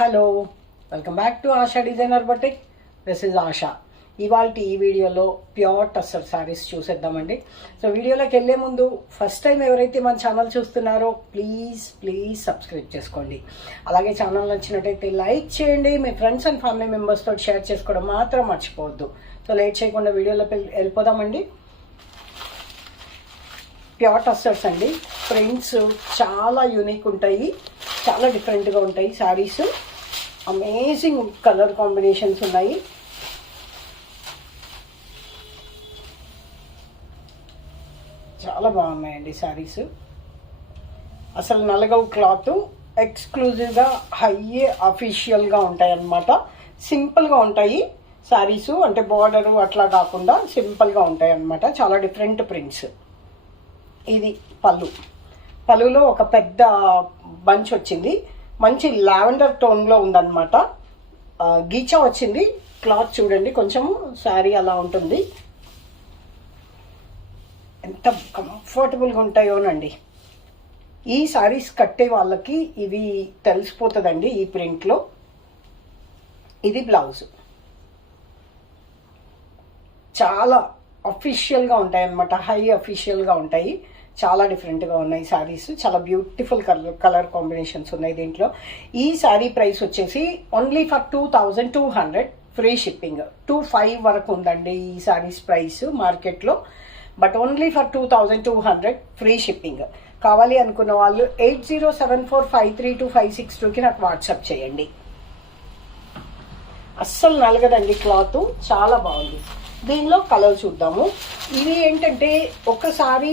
Hello, welcome back to ASHA designer batik. This is ASHA. ఇవాళ ఈ వీడియోలో ప్యూర్ టస్సర్ శారీస్ చూసేద్దామండి. సో వీడియోలోకి వెళ్ళే ముందు ఫస్ట్ టైం ఎవరైతే మన ఛానల్ చూస్తున్నారో ప్లీజ్ సబ్స్క్రైబ్ చేసుకోండి. అలాగే ఛానల్ నచ్చినట్టయితే లైక్ చేయండి. మీ ఫ్రెండ్స్ అండ్ ఫ్యామిలీ మెంబర్స్తో షేర్ చేసుకోవడం మాత్రం మర్చిపోవద్దు. సో లేట్ చేయకుండా వీడియోలోకి వెళ్ళిపోదామండి. ప్యూర్ టస్సర్స్ అండి. ప్రింట్స్ చాలా యూనిక్ ఉంటాయి, చాలా డిఫరెంట్గా ఉంటాయి శారీస్. అమేజింగ్ కలర్ కాంబినేషన్స్ ఉన్నాయి. చాలా బాగున్నాయండి శారీస్. అసలు నలగవు క్లాత్, ఎక్స్క్లూజివ్గా హై అఫీషియల్గా ఉంటాయి అన్నమాట. సింపుల్గా ఉంటాయి శారీస్, అంటే బార్డరు అట్లా కాకుండా సింపుల్గా ఉంటాయి అన్నమాట. చాలా డిఫరెంట్ ప్రింట్స్. ఇది పళ్ళులో ఒక పెద్ద బంచ్ వచ్చింది. మంచి లావెండర్ టోన్లో ఉందన్నమాట. గీచా వచ్చింది. క్లాత్ చూడండి, కొంచెం శారీ అలా ఉంటుంది. ఎంత కంఫర్టబుల్గా ఉంటాయోనండి. ఈ శారీస్ కట్టే వాళ్ళకి ఇవి తెలిసిపోతుందండి ఈ ప్రింట్లో. ఇది బ్లౌజ్. చాలా అఫీషియల్గా ఉంటాయి అన్నమాట, హై అఫీషియల్గా ఉంటాయి. చాలా డిఫరెంట్గా ఉన్నాయి శారీస్. చాలా బ్యూటిఫుల్ కలర్ కాంబినేషన్స్ ఉన్నాయి దీంట్లో. ఈ శారీ ప్రైస్ వచ్చేసి ఓన్లీ ఫర్ 2200, ఫ్రీ షిప్పింగ్. 2500 వరకు ఉందండి ఈ శారీస్ ప్రైస్ మార్కెట్లో, but only for 2200, free shipping. కావాలి అనుకున్న వాళ్ళు 8074532562కి నాకు వాట్సాప్ చేయండి. అస్సలు నలగదండి క్లాత్, చాలా బాగుంది. దీనిలో కలర్ చూద్దాము. ఇవి ఏంటంటే ఒకసారి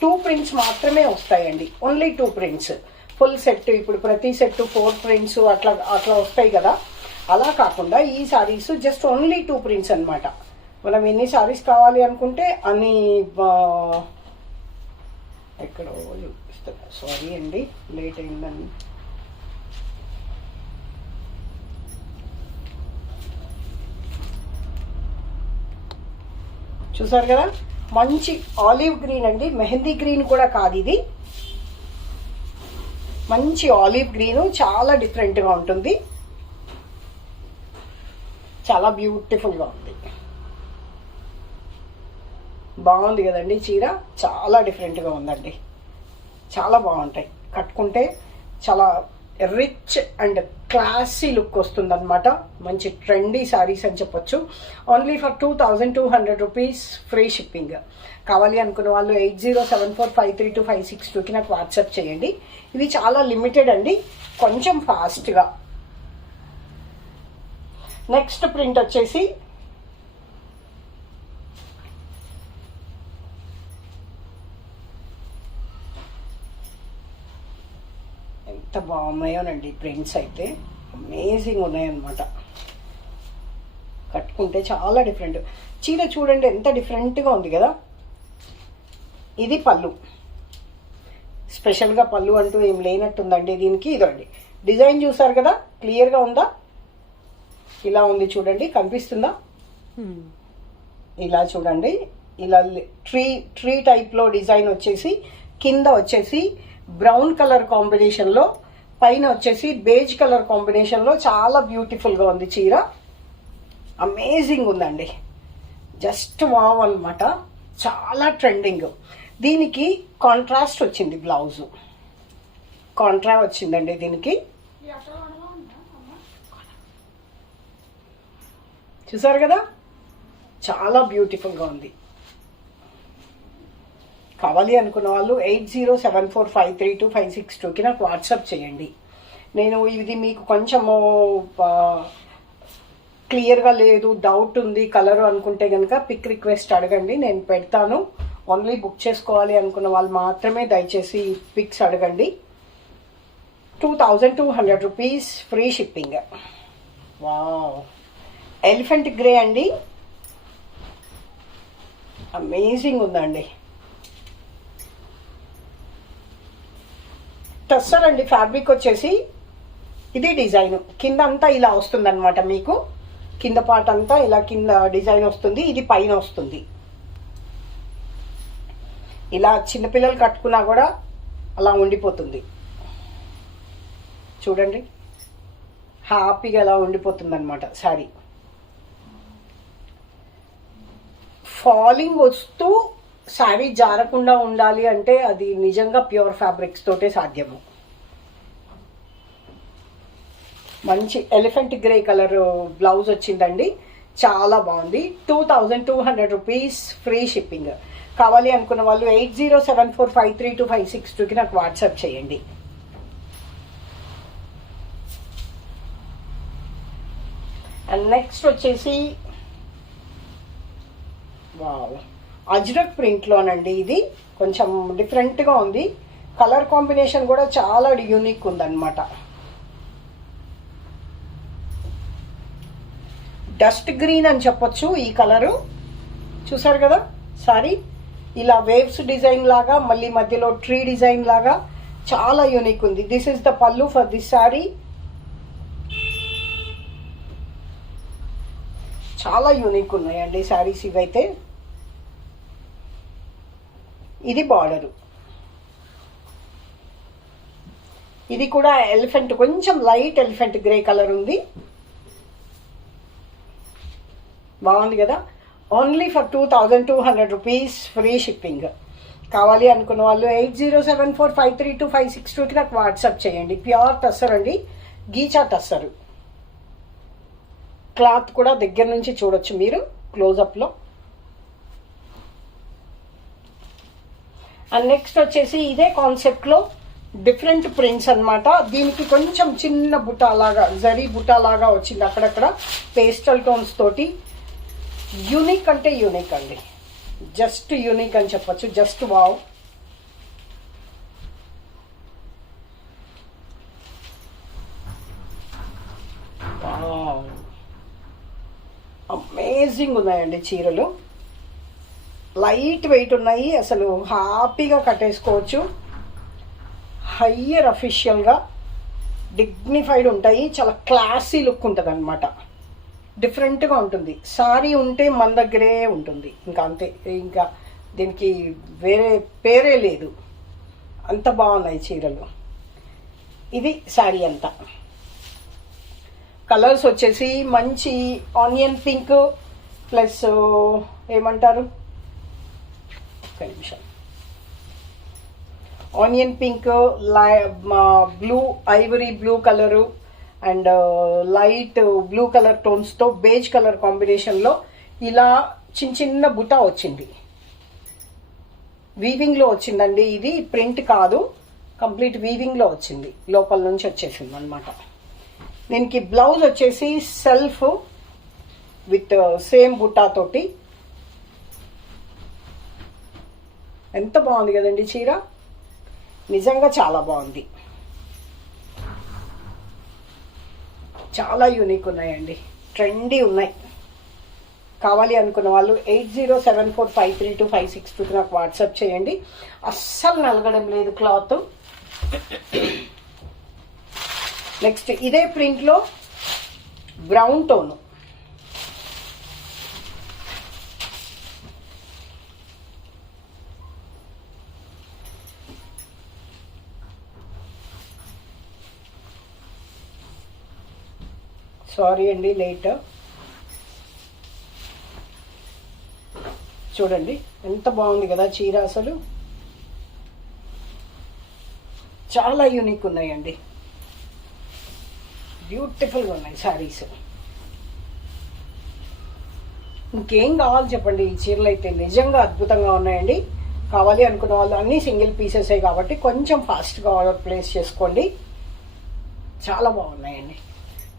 2 ప్రింట్స్ మాత్రమే వస్తాయండి, ఓన్లీ 2 ప్రింట్స్. ఫుల్ సెట్, ఇప్పుడు ప్రతి సెట్ 4 ప్రింట్స్ అట్లా వస్తాయి కదా, అలా కాకుండా ఈ సారీస్ జస్ట్ ఓన్లీ 2 ప్రింట్స్ అనమాట. మనం ఎన్ని సారీస్ కావాలి అనుకుంటే అన్ని. ఎక్కడో చూపిస్తున్నా, సారీ అండి, లేట్ అయిందని. చూసారు కదా, మంచి ఆలివ్ గ్రీన్ అండి. మెహందీ గ్రీన్ కూడా కాదు ఇది, మంచి ఆలివ్ గ్రీన్. చాలా డిఫరెంట్గా ఉంటుంది, చాలా బ్యూటిఫుల్గా ఉంది. బాగుంది కదండి చీర, చాలా డిఫరెంట్గా ఉందండి. చాలా బాగుంటాయి కట్టుకుంటే. చాలా రిచ్ అండ్ క్లాసీ లుక్ వస్తుంది అనమాట. మంచి ట్రెండీ శారీస్ అని చెప్పొచ్చు. Only for 2200 rupees, free shipping. కావాలి అనుకున్న వాళ్ళు 8074532562కి నాకు వాట్సాప్ చేయండి. ఇవి చాలా లిమిటెడ్ అండి, కొంచెం ఫాస్ట్గా. నెక్స్ట్ ప్రింట్ వచ్చేసి ఎంత బాగున్నాయోనండి ప్రింట్స్ అయితే, అమేజింగ్ ఉన్నాయన్నమాట. కట్టుకుంటే చాలా డిఫరెంట్. చీర చూడండి ఎంత డిఫరెంట్గా ఉంది కదా. ఇది పళ్ళు. స్పెషల్గా పళ్ళు అంటూ ఏం లేనట్టుందండి దీనికి. ఇదండి డిజైన్ చూసారు కదా, క్లియర్గా ఉందా? ఇలా ఉంది చూడండి, కనిపిస్తుందా? ఇలా చూడండి, ఇలా ట్రీ టైప్లో డిజైన్ వచ్చేసి, కింద వచ్చేసి బ్రౌన్ కలర్ కాంబినేషన్లో, పైన వచ్చేసి బేజ్ కలర్ కాంబినేషన్లో. చాలా బ్యూటిఫుల్గా ఉంది చీర, అమేజింగ్ ఉందండి. జస్ట్ వావ్ అనమాట, చాలా ట్రెండింగ్. దీనికి కాంట్రాస్ట్ వచ్చింది, బ్లౌజ్ కాంట్రా వచ్చిందండి దీనికి. చూసారు కదా, చాలా బ్యూటిఫుల్గా ఉంది. కావాలి అనుకున్న వాళ్ళు 8074532562కి నాకు వాట్సాప్ చేయండి. నేను ఇది మీకు కొంచెము క్లియర్గా లేదు, డౌట్ ఉంది కలరు అనుకుంటే కనుక పిక్ రిక్వెస్ట్ అడగండి, నేను పెడతాను. ఓన్లీ బుక్ చేసుకోవాలి అనుకున్న వాళ్ళు మాత్రమే దయచేసి పిక్స్ అడగండి. 2200 rupees, free shipping. Wow, elephant grey అండి, అమేజింగ్ ఉందండి. టస్సర్ అండి ఫ్యాబ్రిక్ వచ్చేసి. ఇది డిజైన్ కింద అంతా ఇలా వస్తుంది అనమాట. మీకు కింద పార్ట్ అంతా ఇలా కింద డిజైన్ వస్తుంది, ఇది పైన వస్తుంది. ఇలా చిన్నపిల్లలు కట్టుకున్నా కూడా అలా ఉండిపోతుంది. చూడండి, హ్యాపీగా అలా ఉండిపోతుంది అనమాట శారీ. ఫాలింగ్ వస్తూ శారీ జారకుండా ఉండాలి అంటే అది నిజంగా ప్యూర్ ఫ్యాబ్రిక్స్ తోటే సాధ్యము. మంచి ఎలిఫెంట్ గ్రే కలర్ బ్లౌజ్ వచ్చిందండి, చాలా బాగుంది. 2200 రూపీస్, ఫ్రీ షిప్పింగ్. కావాలి అనుకున్న వాళ్ళు 8074532562కి నాకు వాట్సాప్ చేయండి. అండ్ నెక్స్ట్ వచ్చేసి వావ్, అజ్రక్ ప్రింట్లోనండి. ఇది కొంచెం డిఫరెంట్గా ఉంది, కలర్ కాంబినేషన్ కూడా చాలా యూనిక్ ఉందన్నమాట. డస్ట్ గ్రీన్ అని చెప్పొచ్చు ఈ కలరు. చూసారు కదా సారీ, ఇలా వేవ్స్ డిజైన్ లాగా, మళ్ళీ మధ్యలో ట్రీ డిజైన్ లాగా చాలా యూనిక్ ఉంది. దిస్ ఇస్ ద పల్లు ఫర్ దిస్ సారీ. చాలా యూనిక్ ఉన్నాయండి శారీస్ ఇవైతే. ఇది బార్డరు, ఇది కూడా ఎలిఫెంట్, కొంచెం లైట్ ఎలిఫెంట్ గ్రే కలర్ ఉంది. బాగుంది కదా. Only for 2200 rupees, free shipping. కావాలి అనుకున్న వాళ్ళు 8074532562కి నాకు వాట్సాప్ చేయండి. ప్యూర్ టస్సర్ అండి, గీచా టస్సరు. క్లాత్ కూడా దగ్గర నుంచి చూడొచ్చు మీరు క్లోజప్లో. అండ్ నెక్స్ట్ వచ్చేసి ఇదే కాన్సెప్ట్లో డిఫరెంట్ ప్రింట్స్ అన్నమాట. దీనికి కొంచెం చిన్న బుటాలాగా, జరీ బుటాలాగా వచ్చింది అక్కడక్కడ, పేస్టల్ టోన్స్ తోటి. యూనిక్ అంటే యూనిక్ అండి, జస్ట్ యూనిక్ అని చెప్పొచ్చు. Just wow. అమేజింగ్ ఉన్నాయండి చీరలు, లైట్ వెయిట్ ఉన్నాయి, అసలు హ్యాపీగా కట్టేసుకోవచ్చు. హయ్యర్ అఫీషియల్గా డిగ్నిఫైడ్ ఉంటాయి, చాలా క్లాసీ లుక్ ఉంటుంది అనమాట. డిఫరెంట్గా ఉంటుంది. సారీ ఉంటే మన దగ్గరే ఉంటుంది, ఇంకా అంతే, ఇంకా దీనికి వేరే పేరే లేదు, అంత బాగున్నాయి చీరలు. ఇది శారీ అంతా. కలర్స్ వచ్చేసి మంచి ఆనియన్ పింక్ ప్లస్ ఏమంటారు, ఒక్క నిమిషం, onion pink, blue, ivory blue colour and light blue colour టోన్స్తో బేజ్ కలర్ కాంబినేషన్లో ఇలా చిన్న చిన్న బుటా వచ్చింది. వీవింగ్లో వచ్చిందండి, ఇది ప్రింట్ కాదు, కంప్లీట్ వీవింగ్లో వచ్చింది, లోపల నుంచి వచ్చేసింది అనమాట. దీనికి బ్లౌజ్ వచ్చేసి సెల్ఫ్ విత్ సేమ్ బుటా తోటి. ఎంత బాగుంది కదండి చీర, నిజంగా చాలా బాగుంది. చాలా యూనిక్ ఉన్నాయండి, ట్రెండీ ఉన్నాయి. కావాలి అనుకున్న వాళ్ళు 8074532562కి నాకు వాట్సాప్ చేయండి. అస్సలు నలగడం లేదు క్లాత్. నెక్స్ట్ ఇదే ప్రింట్లో బ్రౌన్ టోన్, సారీ అండి లేట్. చూడండి ఎంత బాగుంది కదా చీర, అసలు చాలా యూనిక్ ఉన్నాయండి, బ్యూటిఫుల్గా ఉన్నాయి శారీస్. ఇంకేం కావాలి చెప్పండి, ఈ చీరలు అయితే నిజంగా అద్భుతంగా ఉన్నాయండి. కావాలి అనుకున్న వాళ్ళు అన్నీ సింగిల్ పీసెసే కాబట్టి కొంచెం ఫాస్ట్గా ఆర్డర్ ప్లేస్ చేసుకోండి. చాలా బాగున్నాయండి.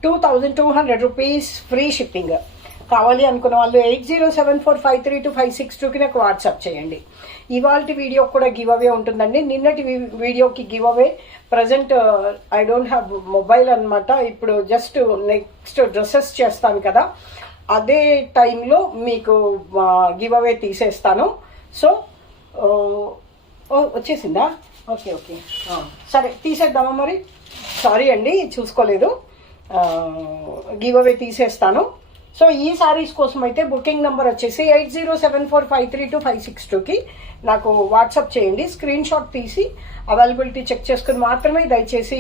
2200 రూపీస్, ఫ్రీ షిప్పింగ్. కావాలి అనుకున్న వాళ్ళు 8074532562కి నాకు వాట్సాప్ చేయండి. ఇవాళ వీడియో కూడా గివ్ అవే ఉంటుందండి. నిన్నటి వీడియోకి give away, present I don't have mobile అనమాట. ఇప్పుడు జస్ట్ నెక్స్ట్ డ్రెస్సెస్ చేస్తాను కదా, అదే టైంలో మీకు గివ్ అవే తీసేస్తాను. సో వచ్చేసిందా? ఓకే ఓకే, సరే తీసేద్దామా మరి. సారీ అండి చూసుకోలేదు, గివ్ అవే తీసేస్తాను. సో ఈ సారీస్ కోసం అయితే బుకింగ్ నెంబర్ వచ్చేసి 8074532562కి నాకు వాట్సాప్ చేయండి. స్క్రీన్ షాట్ తీసి అవైలబిలిటీ చెక్ చేసుకుని మాత్రమే దయచేసి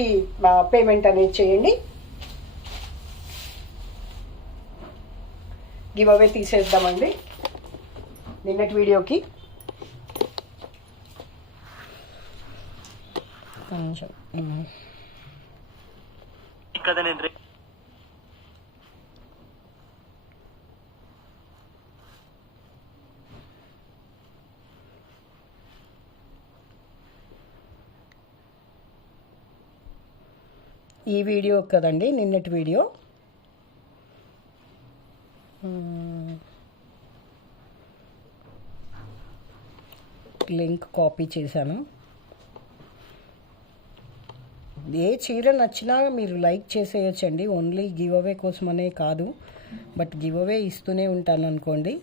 పేమెంట్ అనేది చేయండి. గివ్ అవే తీసేద్దామండి నిన్నటి వీడియోకి. కొంచెం ఈ వీడియో కదండి నిన్నటి వీడియో. లింక్ కాపీ చేశాను. ఏ చీర నచ్చినా మీరు లైక్ చేసేయచ్చండి. ఓన్లీ గివ్ అవే కోసమనే కాదు, బట్ గివ్ అవే ఇస్తూనే ఉంటాను అనుకోండి.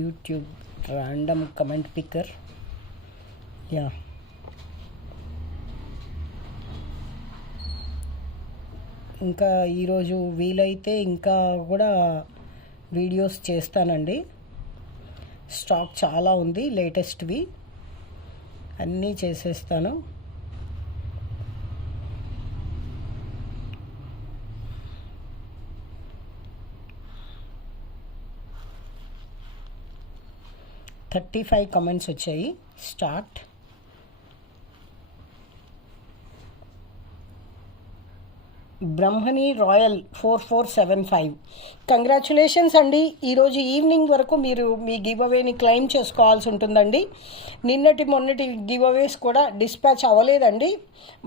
YouTube random comment picker. Yeah, ఇంకా ఈరోజు వీలైతే ఇంకా కూడా వీడియోస్ చేస్తానండి. స్టాక్ చాలా ఉంది, లేటెస్ట్వి అన్నీ చేసేస్తాను. థర్టీ 35 కమెంట్స్ వచ్చాయి. స్టార్ట్. బ్రహ్మణి రాయల్ 4475 కంగ్రాచులేషన్స్ అండి. ఈరోజు ఈవినింగ్ వరకు మీరు మీ గివ్ అవేని క్లెయిమ్ చేసుకోవాల్సి ఉంటుందండి. మొన్నటి గివ్ అవేస్ కూడా డిస్పాచ్ అవ్వలేదండి,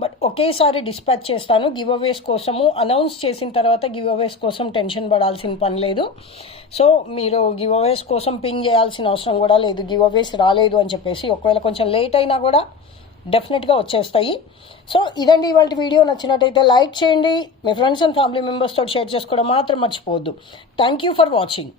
బట్ ఒకేసారి డిస్పాచ్ చేస్తాను. గివ్ అవేస్ కోసము అనౌన్స్ చేసిన తర్వాత గివ్ అవేస్ కోసం టెన్షన్ పడాల్సిన పని లేదు. సో మీరు గివ్ అవేస్ కోసం పింగ్ చేయాల్సిన అవసరం కూడా లేదు. గివ్ అవేస్ రాలేదు అని చెప్పేసి ఒకవేళ కొంచెం లేట్ అయినా కూడా డెఫినెట్గా వచ్చేస్తాయి. సో ఇదండి ఇవాళ వీడియో. నచ్చినట్టయితే లైక్ చేయండి, మీ ఫ్రెండ్స్ అండ్ ఫ్యామిలీ మెంబర్స్తో షేర్ చేసుకోవడం మాత్రం మర్చిపోవద్దు. Thank you for watching.